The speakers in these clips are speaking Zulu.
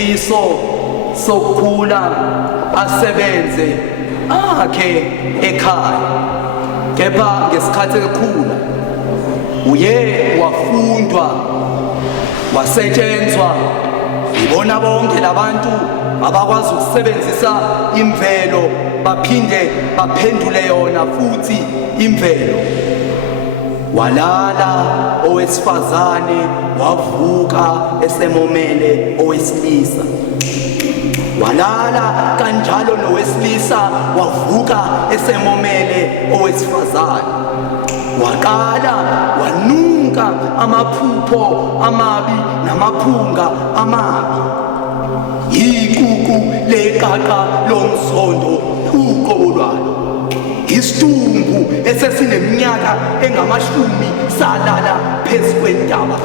unesifiso sokukhula asebenze akhe ekhaya, kepha ngesikhathi ekhula uye wafundwa wasetshenzwa ibona bonke labantu abakwazi ukusebenzisa imvelo baphinde baphendule yona futhi imvelo. Walala owesifazane wavuka esemomele owesilisa, walala kanjalo nowesilisa wavuka esemomele owesifazane. Waqala wanuka amaphupho amabi namaphunga amabi, ikuku leqaqa lomsondo uqobolwayo. Isitumbu esesineminyaka engamashumi salala phezu kwentaba,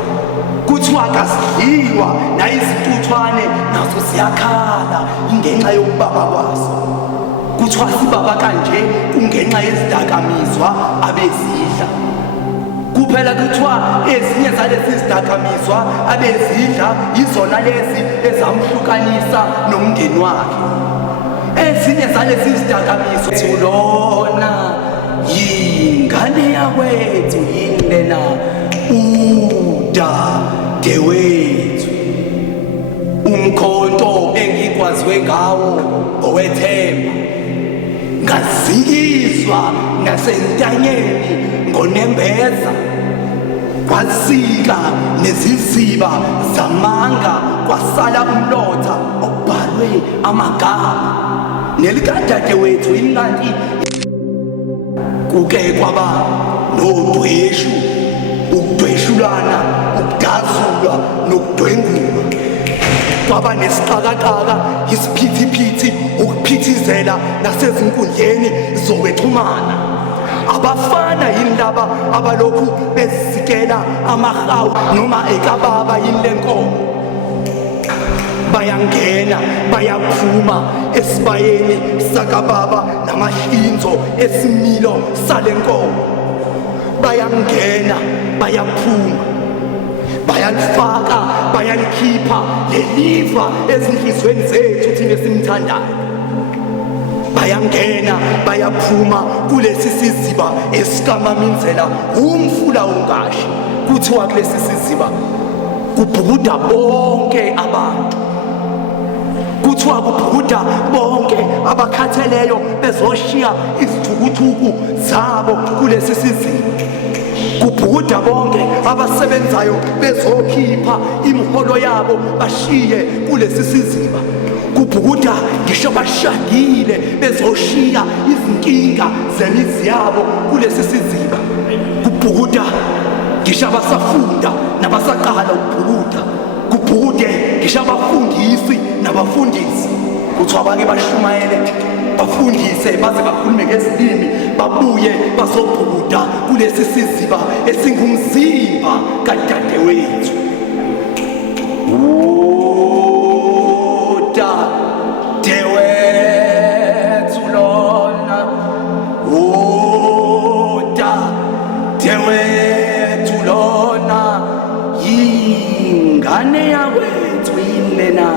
kuthiwa kasidliwa nayizintuthwane nazo ziyakhala ingenxa yokubaba kwazo. Kuthiwa sibaba kanje kungenxa yezidakamizwa abezidla. Kuphela kuthiwa ezinye zalezi zidakamizwa abezidla izona lezi ezamhlukanisa nomndeni wakhe. Ezinye zalezi zidakamizwa lona yingane yakwethu yilena udadewethu, umkhonto engikwaziwe ngawo owethemba. Ngazikizwa nasentanyeni ngonembeza, kwasika neziziba zamanga, kwasala umlotha obhalwe amagama nelikadadewethu imnandi. Kuke kwaba nodweshu, ukudweshulana, ukudazulwa nokudwengulwa. Kwaba nesixakaxaka, isiphithiphithi, ukuphithizela nasezinkundleni zokwexhumana. Abafana yini laba abalokhu bezikela amahawu noma ekababa yini lenkomo? Bayangena bayaphuma esibayeni sakababa namahlinzo esimilo salenkomo. Bayangena bayaphuma, bayalifaka bayalikhipha lelifa ezinhlizweni zethu thina simthandayo. Bayangena bayaphuma kulesi siziba esikamamenzela umfula ungashi. Kuthiwa kulesi siziba kubhukuda bonke abantu, kuthiwa kubhukuda bonke abakhatheleyo bezoshiya izithukuthuku zabo kulesi siziba. Kubhukuda bonke abasebenzayo bezokhipha imiholo yabo bashiye kulesi siziba. Kubhukuda ngisho bashadile bezoshiya izinkinga zemizi yabo kulesi siziba. Kubhukuda ngisho abasafunda nabasaqala ukubhukuda. Kubhukude ngisho abafundisi nabafundisi. Kuthiwa bake bashumayele bafundise baze bakhulume ngezilimi babuye bazobhukuda kulesi siziba esingumzimba kadadewethu. Udadewethu lona, udadewethu lona yingane yakwethu yilena.